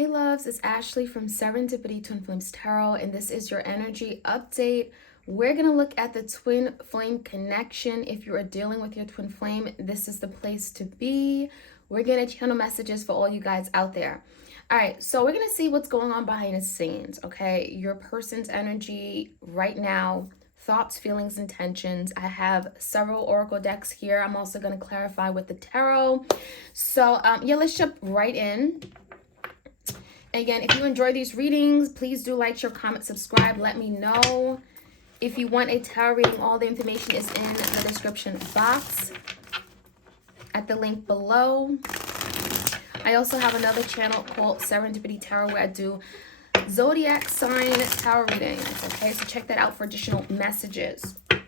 Hey loves, it's Ashley from Serendipity Twin Flames Tarot, and this is your energy update. We're going to look at the twin flame connection. If you are dealing with your twin flame, this is the place to be. We're going to channel messages for all you guys out there. All right, so we're going to see what's going on behind the scenes, okay? Your person's energy right now, thoughts, feelings, intentions. I have several oracle decks here. I'm also going to clarify with the tarot. So, yeah, let's jump right in. Again, if you enjoy these readings, please do like, share, comment, subscribe. Let me know. If you want a tarot reading, all the information is in the description box at the link below. I also have another channel called Serendipity Tarot where I do zodiac sign tarot readings. Okay, so check that out for additional messages. All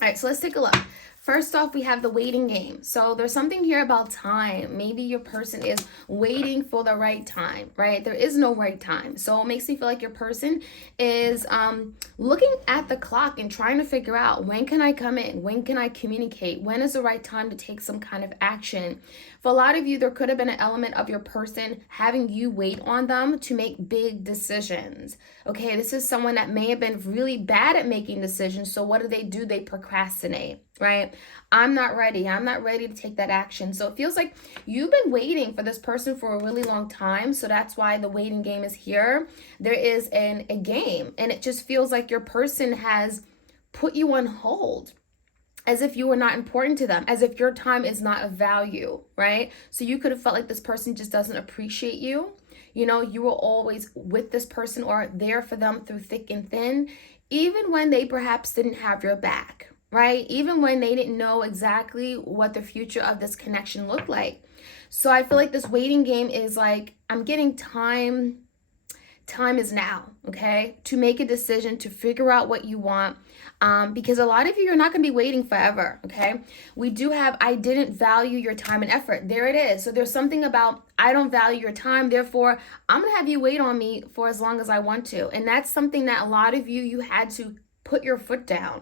right, so let's take a look. First off, we have the waiting game. So there's something here about time. Maybe your person is waiting for the right time, right? There is no right time. So it makes me feel like your person is looking at the clock and trying to figure out, when can I come in? When can I communicate? When is the right time to take some kind of action? For a lot of you, there could have been an element of your person having you wait on them to make big decisions. Okay, this is someone that may have been really bad at making decisions. So what do? They procrastinate, right? I'm not ready. I'm not ready to take that action. So it feels like you've been waiting for this person for a really long time. So that's why the waiting game is here. There is a game, and it just feels like your person has put you on hold, as if you were not important to them, as if your time is not of value, right? So you could have felt like this person just doesn't appreciate you. You know, you were always with this person or there for them through thick and thin, even when they perhaps didn't have your back, right? Even when they didn't know exactly what the future of this connection looked like. So I feel like this waiting game is like, I'm getting time. Time is now, okay? To make a decision, to figure out what you want. Because a lot of you are not going to be waiting forever, okay? We do have, I didn't value your time and effort. There it is. So there's something about, I don't value your time. Therefore, I'm going to have you wait on me for as long as I want to. And that's something that a lot of you had to put your foot down.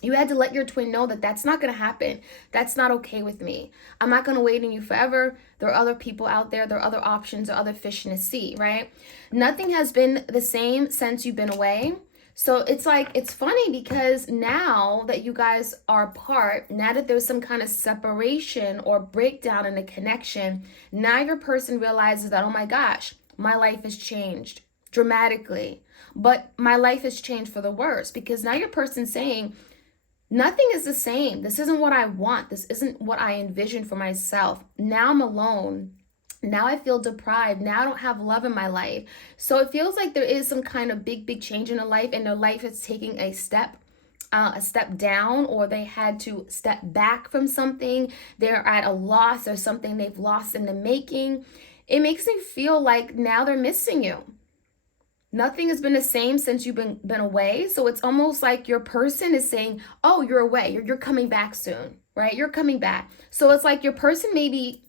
You had to let your twin know that that's not going to happen. That's not okay with me. I'm not going to wait on you forever. There are other people out there. There are other options or other fish in the sea, right? Nothing has been the same since you've been away. So it's like, it's funny because now that you guys are apart, now that there's some kind of separation or breakdown in the connection, now your person realizes that, oh my gosh, my life has changed dramatically. But my life has changed for the worse, because now your person's saying, nothing is the same. This isn't what I want. This isn't what I envisioned for myself. Now I'm alone. Now I feel deprived. Now I don't have love in my life. So it feels like there is some kind of big change in their life, and their life is taking a step down, or they had to step back from something. They're at a loss or something they've lost in the making. It makes me feel like now they're missing you. Nothing has been the same since you've been away. So it's almost like your person is saying, oh, you're away. You're coming back soon, right? You're coming back. So it's like your person may be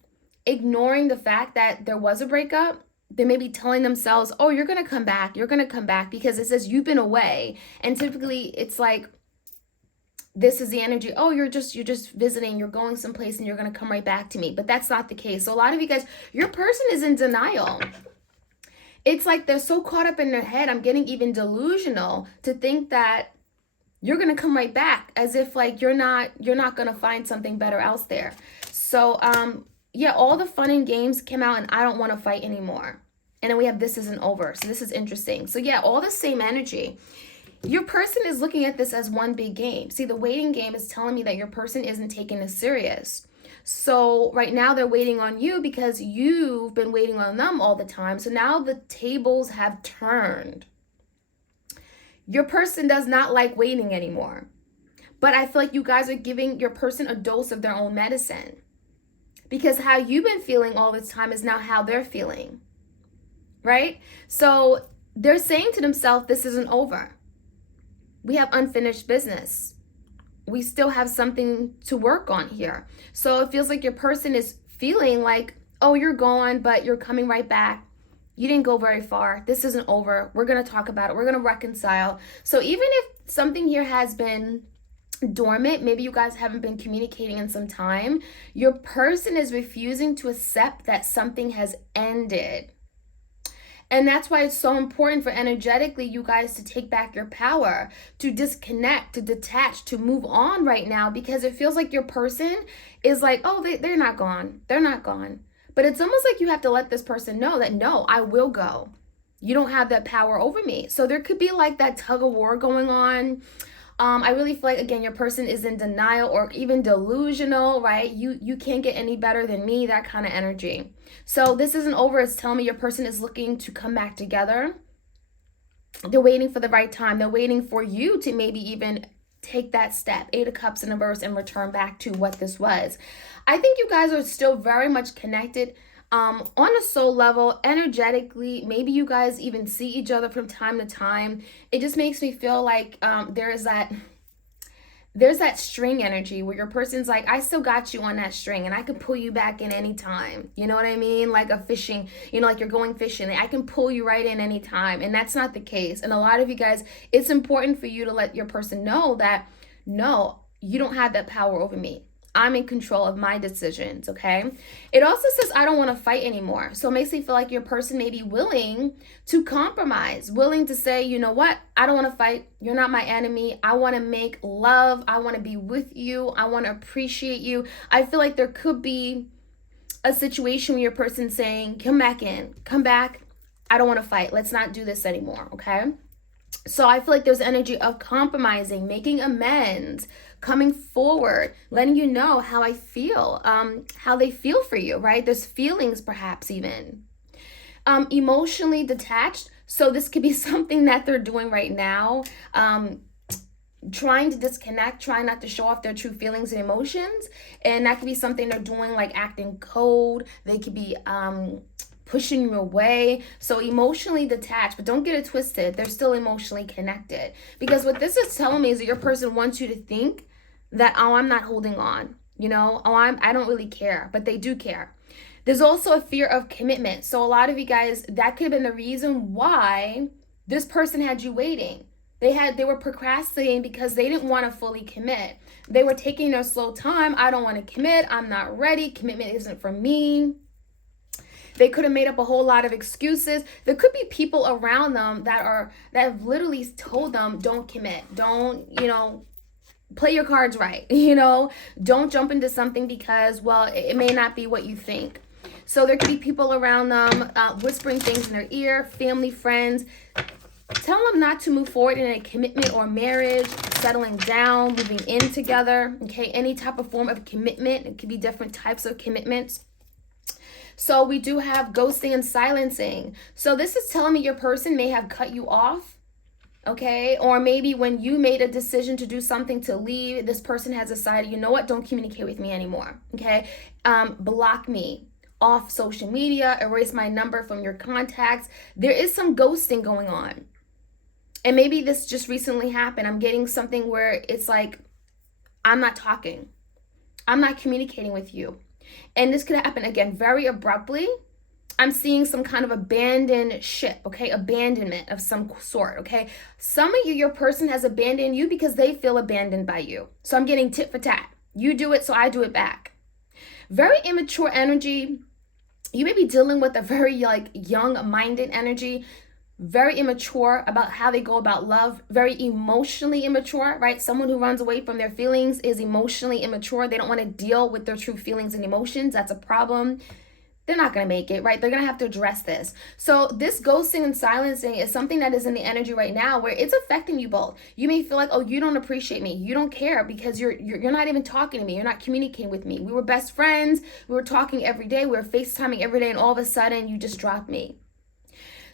ignoring the fact that there was a breakup. They may be telling themselves, oh, you're going to come back. You're going to come back, because it says you've been away. And typically it's like, this is the energy. Oh, you're just visiting. You're going someplace and you're going to come right back to me. But that's not the case. So a lot of you guys, your person is in denial. It's like they're so caught up in their head. I'm getting even delusional to think that you're going to come right back, as if like you're not going to find something better out there. So, yeah, all the fun and games came out, and I don't want to fight anymore. And then we have this isn't over. So this is interesting. So yeah, all the same energy. Your person is looking at this as one big game. See, the waiting game is telling me that your person isn't taking this serious. So right now they're waiting on you because you've been waiting on them all the time. So now the tables have turned. Your person does not like waiting anymore. But I feel like you guys are giving your person a dose of their own medicine. Because how you've been feeling all this time is now how they're feeling. Right? So they're saying to themselves, this isn't over. We have unfinished business. We still have something to work on here. So it feels like your person is feeling like, oh, you're gone, but you're coming right back. You didn't go very far. This isn't over. We're going to talk about it. We're going to reconcile. So even if something here has been dormant, maybe you guys haven't been communicating in some time, your person is refusing to accept that something has ended. And that's why it's so important for energetically you guys to take back your power, to disconnect, to detach, to move on right now, because it feels like your person is like, oh, they're not gone. They're not gone. But it's almost like you have to let this person know that, no, I will go. You don't have that power over me. So there could be like that tug of war going on. I really feel like, again, your person is in denial or even delusional, right? You can't get any better than me, that kind of energy. So this isn't over. It's telling me your person is looking to come back together. They're waiting for the right time. They're waiting for you to maybe even take that step, 8 of Cups in reverse, and return back to what this was. I think you guys are still very much connected. On a soul level, energetically, maybe you guys even see each other from time to time. It just makes me feel like there's that string energy where your person's like, I still got you on that string and I can pull you back in anytime. You know what I mean? Like a fishing, like you're going fishing. I can pull you right in anytime. And that's not the case. And a lot of you guys, it's important for you to let your person know that, no, you don't have that power over me. I'm in control of my decisions, okay? It also says, I don't want to fight anymore. So it makes me feel like your person may be willing to compromise, willing to say, you know what? I don't want to fight. You're not my enemy. I want to make love. I want to be with you. I want to appreciate you. I feel like there could be a situation where your person's saying, come back in, come back. I don't want to fight. Let's not do this anymore, okay? So I feel like there's energy of compromising, making amends, coming forward, letting you know how I feel, how they feel for you, right? There's feelings perhaps even. Emotionally detached. So this could be something that they're doing right now. Trying to disconnect, trying not to show off their true feelings and emotions. And that could be something they're doing like acting cold. They could be pushing you away. So emotionally detached, but don't get it twisted. They're still emotionally connected. Because what this is telling me is that your person wants you to think that, oh, I'm not holding on. I don't really care, but they do care. There's also a fear of commitment. So a lot of you guys, that could have been the reason why this person had you waiting. They were procrastinating because they didn't want to fully commit. They were taking their slow time. I don't want to commit. I'm not ready. Commitment isn't for me. They could have made up a whole lot of excuses. There could be people around them that have literally told them, don't commit. Don't, play your cards right. Don't jump into something because, well, it may not be what you think. So there could be people around them whispering things in their ear, family, friends, telling them not to move forward in a commitment or marriage, settling down, moving in together. Okay, any type of form of commitment. It could be different types of commitments. So we do have ghosting and silencing. So this is telling me your person may have cut you off, okay? Or maybe when you made a decision to do something to leave, this person has decided, you know what, don't communicate with me anymore, okay? Block me off social media, erase my number from your contacts. There is some ghosting going on. And maybe this just recently happened. I'm getting something where it's like, I'm not talking. I'm not communicating with you. And this could happen, again, very abruptly. I'm seeing some kind of abandoned ship, okay? Abandonment of some sort, okay? Some of you, your person has abandoned you because they feel abandoned by you. So I'm getting tit for tat. You do it, so I do it back. Very immature energy. You may be dealing with a very young-minded energy. Very immature about how they go about love, very emotionally immature, right? Someone who runs away from their feelings is emotionally immature. They don't want to deal with their true feelings and emotions. That's a problem. They're not going to make it, right? They're going to have to address this. So this ghosting and silencing is something that is in the energy right now where it's affecting you both. You may feel like, oh, you don't appreciate me. You don't care because you're not even talking to me. You're not communicating with me. We were best friends. We were talking every day. We were FaceTiming every day. And all of a sudden you just dropped me.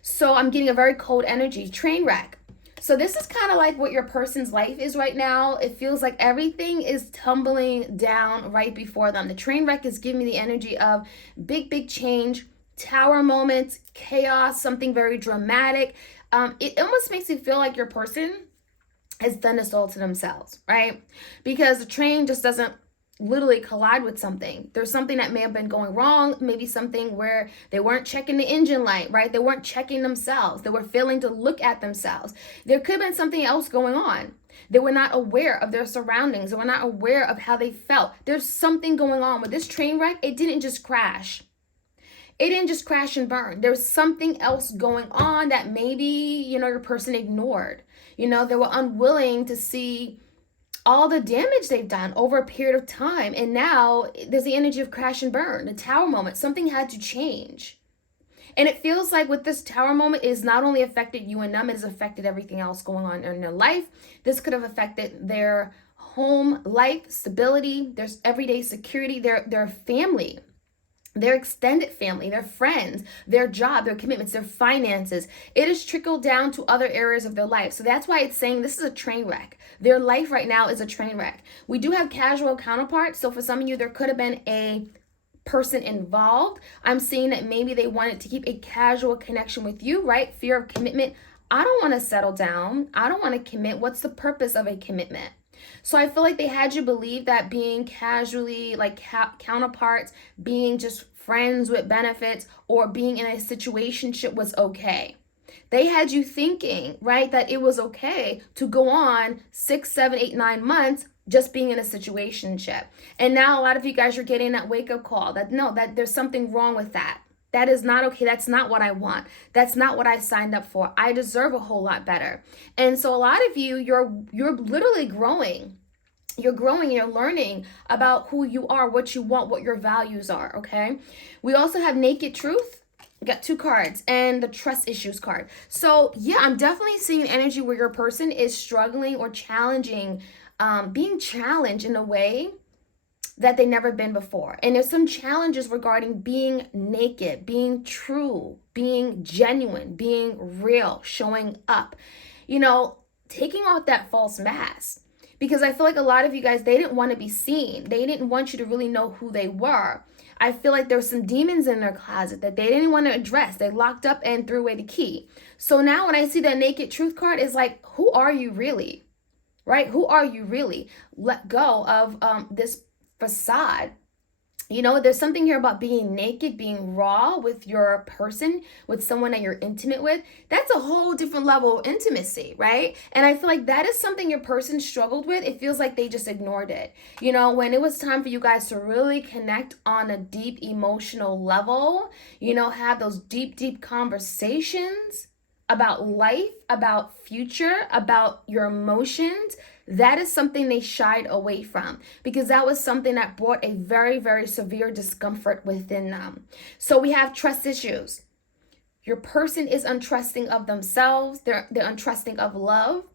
So I'm getting a very cold energy, train wreck. So this is kind of like what your person's life is right now. It feels like everything is tumbling down right before them. The train wreck is giving me the energy of big change, tower moments, chaos, something very dramatic. It almost makes me feel like your person has done this all to themselves, right? Because the train just doesn't literally collide with something. There's something that may have been going wrong, maybe something where they weren't checking the engine light, right? They weren't checking themselves. They were failing to look at themselves. There could have been something else going on. They were not aware of their surroundings. They were not aware of how they felt. There's something going on with this train wreck. It didn't just crash. It didn't just crash and burn. There was something else going on that maybe, your person ignored. They were unwilling to see all the damage they've done over a period of time. And now there's the energy of crash and burn, the tower moment. Something had to change. And it feels like with this tower moment, it has not only affected you and them, it has affected everything else going on in their life. This could have affected their home life, stability, their everyday security, their family, their extended family, their friends, their job, their commitments, their finances. It has trickled down to other areas of their life. So that's why it's saying this is a train wreck. Their life right now is a train wreck. We do have casual counterparts. So for some of you, there could have been a person involved. I'm seeing that maybe they wanted to keep a casual connection with you, right? Fear of commitment. I don't want to settle down. I don't want to commit. What's the purpose of a commitment? So I feel like they had you believe that being casually like counterparts, being just friends with benefits, or being in a situationship was okay. They had you thinking, right, that it was okay to go on 6, 7, 8, 9 months just being in a situationship. And now a lot of you guys are getting that wake-up call that no, that there's something wrong with that. That is not okay. That's not what I want. That's not what I signed up for. I deserve a whole lot better. And so a lot of you, you're literally growing. You're growing, you're learning about who you are, what you want, what your values are, okay? We also have Naked Truth. We got 2 cards and the trust issues card. So yeah, I'm definitely seeing an energy where your person is struggling or challenging, being challenged in a way that they've never been before. And there's some challenges regarding being naked, being true, being genuine, being real, showing up, taking off that false mask. Because I feel like a lot of you guys, they didn't want to be seen. They didn't want you to really know who they were. I feel like there were some demons in their closet that they didn't want to address. They locked up and threw away the key. So now when I see that Naked Truth card, it's like, who are you really? Right? Who are you really? Let go of this facade. There's something here about being naked, being raw with your person, with someone that you're intimate with. That's a whole different level of intimacy, right? And I feel like that is something your person struggled with. It feels like they just ignored it. When it was time for you guys to really connect on a deep emotional level, have those deep, deep conversations about life, about future, about your emotions, that is something they shied away from because that was something that brought a very, very severe discomfort within them. So we have trust issues. Your person is untrusting of themselves. They're untrusting of love.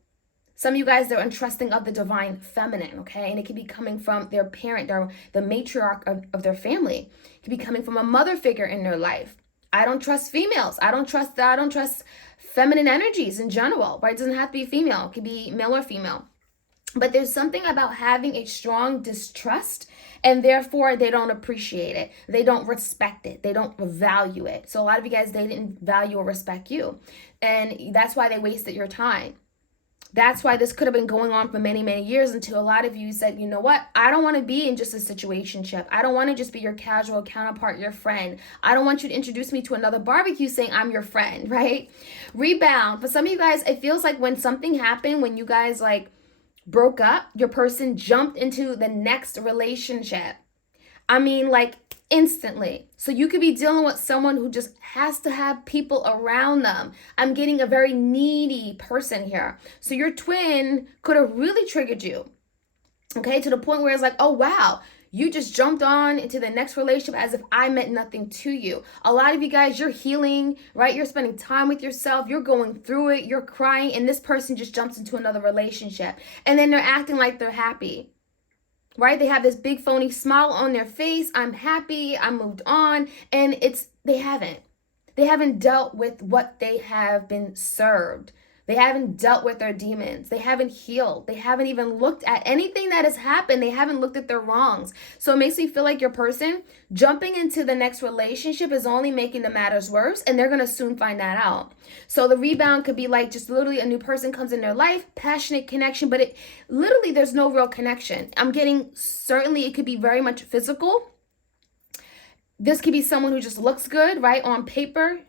Some of you guys, they're untrusting of the divine feminine, okay? And it could be coming from their parent, the matriarch of their family. It could be coming from a mother figure in their life. I don't trust females. I don't trust feminine energies in general, right? It doesn't have to be female. It could be male or female. But there's something about having a strong distrust, and therefore they don't appreciate it. They don't respect it. They don't value it. So a lot of you guys, they didn't value or respect you. And that's why they wasted your time. That's why this could have been going on for many, many years until a lot of you said, you know what? I don't want to be in just a situationship. I don't want to just be your casual counterpart, your friend. I don't want you to introduce me to another barbecue saying I'm your friend, right? Rebound. For some of you guys, it feels like when something happened, when you guys broke up, your person jumped into the next relationship. I mean, instantly. So you could be dealing with someone who just has to have people around them. I'm getting a very needy person here. So your twin could have really triggered you, okay, to the point where it's like, oh, wow, you just jumped on into the next relationship as if I meant nothing to you. A lot of you guys, you're healing, right? You're spending time with yourself. You're going through it. You're crying. And this person just jumps into another relationship. And then they're acting like they're happy, right? They have this big phony smile on their face. I'm happy. I moved on. And they haven't dealt with what they have been served. They haven't dealt with their demons. They haven't healed. They haven't even looked at anything that has happened. They haven't looked at their wrongs. So it makes me feel like your person jumping into the next relationship is only making the matters worse, and they're going to soon find that out. So the rebound could be just literally a new person comes in their life, passionate connection, but literally there's no real connection. I'm getting, certainly it could be very much physical. This could be someone who just looks good, right, on paper,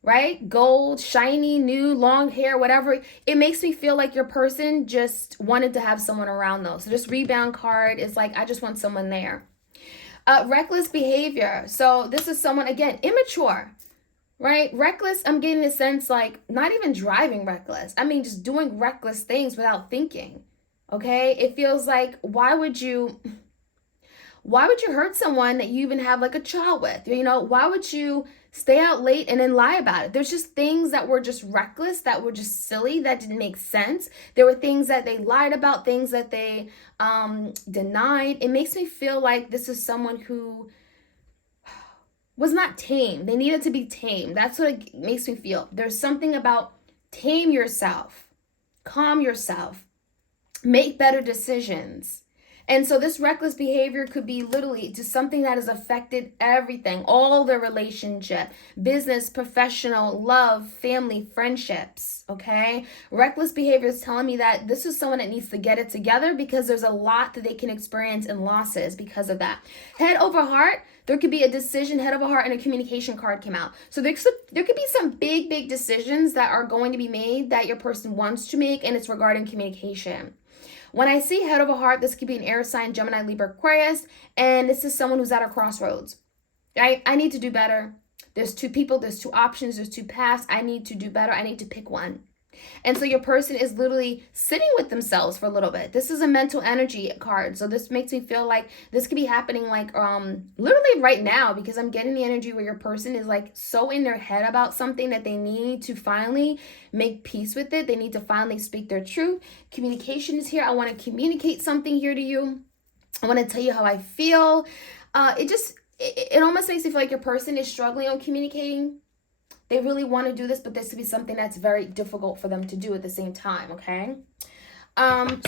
right? Gold, shiny, new, long hair, whatever. It makes me feel like your person just wanted to have someone around though. So this rebound card is I just want someone there. Reckless behavior. So this is someone, again, immature, right? Reckless, I'm getting the sense like not even driving reckless. I mean, just doing reckless things without thinking. Okay? It feels like, why would you hurt someone that you even have like a child with? Why would you stay out late and then lie about it? There's just things that were just reckless, that were just silly, that didn't make sense. There were things that they lied about, things that they denied. It makes me feel like this is someone who was not tamed. They needed to be tamed. That's what it makes me feel. There's something about tame yourself, calm yourself, make better decisions. And so this reckless behavior could be literally just something that has affected everything, all their relationship, business, professional, love, family, friendships, okay? Reckless behavior is telling me that this is someone that needs to get it together, because there's a lot that they can experience in losses because of that. Head over heart, there could be a decision, head over heart, and a communication card came out. So there could be some big decisions that are going to be made that your person wants to make, and it's regarding communication. When I see head over heart, this could be an air sign, Gemini, Libra, Aquarius, and this is someone who's at a crossroads. I need to do better. There's two people, there's two options, there's two paths. I need to do better. I need to pick one. And so your person is literally sitting with themselves for a little bit. This is a mental energy card. So this makes me feel like this could be happening like literally right now, because I'm getting the energy where your person is like so in their head about something that they need to finally make peace with it. They need to finally speak their truth. Communication is here. I want to communicate something here to you. I want to tell you how I feel. It almost makes me feel like your person is struggling on communicating. They really want to do this, but this could be something that's very difficult for them to do at the same time, okay?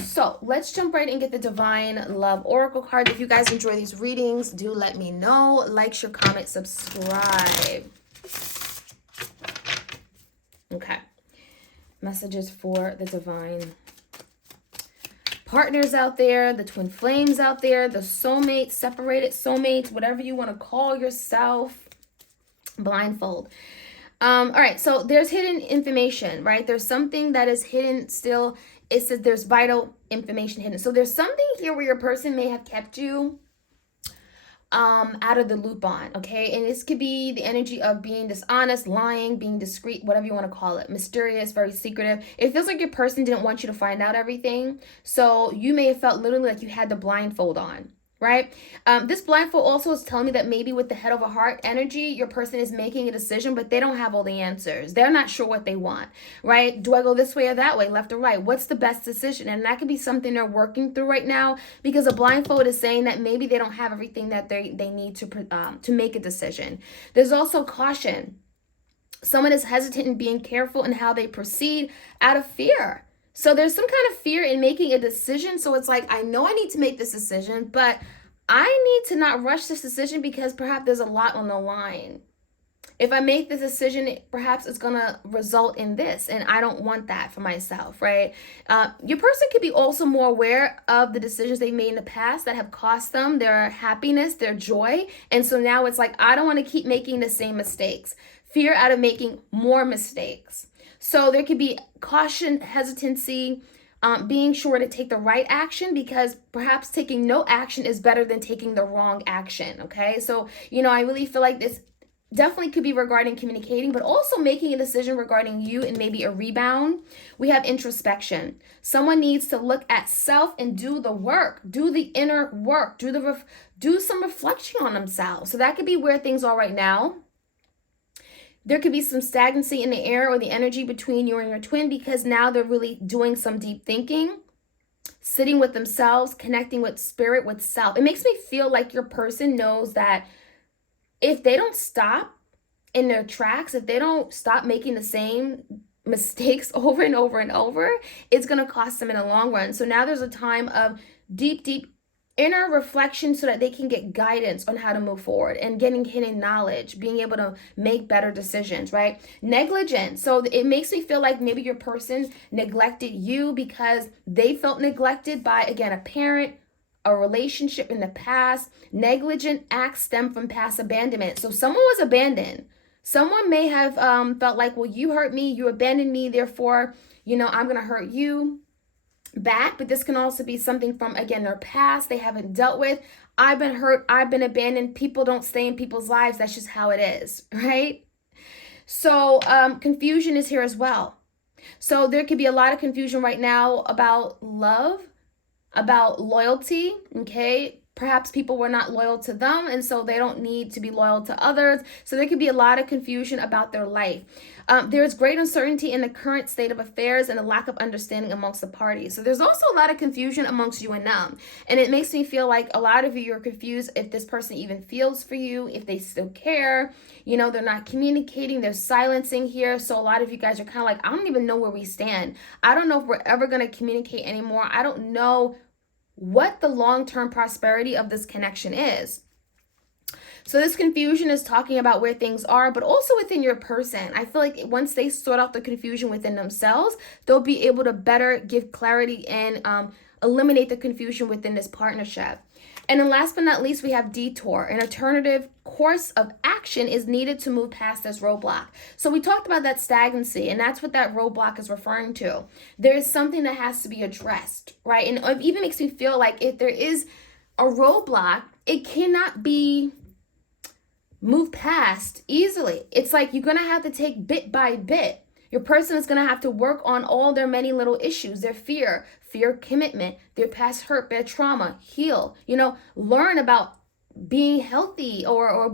So let's jump right and get the Divine Love Oracle card. If you guys enjoy these readings, do let me know. Like, share, comment, subscribe. Okay. Messages for the Divine Partners out there, the twin flames out there, the soulmates, separated soulmates, whatever you want to call yourself. Blindfold. All right, so there's hidden information, right? There's something that is hidden still. It says there's vital information hidden. So there's something here where your person may have kept you out of the loop on, okay? And this could be the energy of being dishonest, lying, being discreet, whatever you want to call it, mysterious, very secretive. It feels like your person didn't want you to find out everything. So you may have felt literally like you had the blindfold on. Right? This blindfold also is telling me that maybe with the head over heart energy, your person is making a decision, but they don't have all the answers. They're not sure what they want, right? Do I go this way or that way, left or right? What's the best decision? And that could be something they're working through right now, because a blindfold is saying that maybe they don't have everything that they need to make a decision. There's also caution. Someone is hesitant in being careful in how they proceed out of fear. So there's some kind of fear in making a decision. So it's like, I know I need to make this decision, but I need to not rush this decision because perhaps there's a lot on the line. If I make this decision, perhaps it's going to result in this, and I don't want that for myself, right? Your person could be also more aware of the decisions they made in the past that have cost them their happiness, their joy. And so now it's like, I don't want to keep making the same mistakes. Fear out of making more mistakes. So there could be caution, hesitancy, being sure to take the right action, because perhaps taking no action is better than taking the wrong action, okay? So, I really feel like this definitely could be regarding communicating, but also making a decision regarding you and maybe a rebound. We have introspection. Someone needs to look at self and do the work, do the inner work, do some reflection on themselves. So that could be where things are right now. There could be some stagnancy in the air or the energy between you and your twin, because now they're really doing some deep thinking, sitting with themselves, connecting with spirit, with self. It makes me feel like your person knows that if they don't stop in their tracks, if they don't stop making the same mistakes over and over and over, it's going to cost them in the long run. So now there's a time of deep inner reflection so that they can get guidance on how to move forward, and getting hidden knowledge, being able to make better decisions, right? Negligence. So it makes me feel like maybe your person neglected you because they felt neglected by, again, a parent, a relationship in the past. Negligent acts stem from past abandonment. So someone was abandoned. Someone may have felt like, well, you hurt me, you abandoned me, therefore, I'm going to hurt you back. But this can also be something from, again, their past they haven't dealt with. I've been hurt, I've been abandoned. People don't stay in people's lives. That's just how it is, right? So confusion is here as well. So there could be a lot of confusion right now about love, about loyalty, okay? Perhaps people were not loyal to them, and so they don't need to be loyal to others. So there could be a lot of confusion about their life. There is great uncertainty in the current state of affairs and a lack of understanding amongst the parties. So there's also a lot of confusion amongst you and them. And it makes me feel like a lot of you are confused if this person even feels for you, if they still care. You know, they're not communicating, they're silencing here. So a lot of you guys are kind of like, I don't even know where we stand. I don't know if we're ever going to communicate anymore. I don't know what the long-term prosperity of this connection is. So this confusion is talking about where things are, but also within your person. I feel like once they sort out the confusion within themselves, they'll be able to better give clarity and eliminate the confusion within this partnership. And then last but not least, we have detour. An alternative course of action is needed to move past this roadblock. So we talked about that stagnancy, and that's what that roadblock is referring to. There is something that has to be addressed, right? And it even makes me feel like if there is a roadblock, it cannot be moved past easily. It's like you're going to have to take bit by bit. Your person is going to have to work on all their many little issues, their fear commitment, their past hurt, their trauma, heal, learn about being healthy or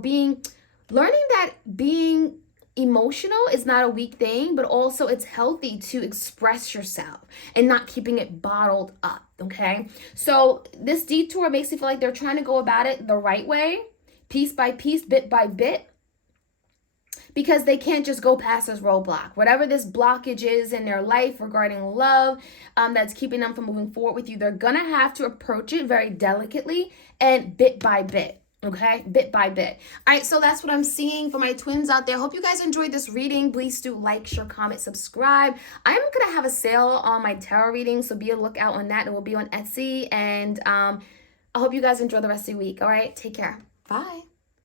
learning that being emotional is not a weak thing, but also it's healthy to express yourself and not keeping it bottled up, okay? So this detour makes me feel like they're trying to go about it the right way, piece by piece, bit by bit, because they can't just go past this roadblock. Whatever this blockage is in their life regarding love that's keeping them from moving forward with you, they're going to have to approach it very delicately and bit by bit. Okay, bit by bit. All right, so that's what I'm seeing for my twins out there. Hope you guys enjoyed this reading. Please do like, share, comment, subscribe. I'm going to have a sale on my tarot reading, so be a lookout on that. It will be on Etsy. And I hope you guys enjoy the rest of the week. All right, take care. Bye.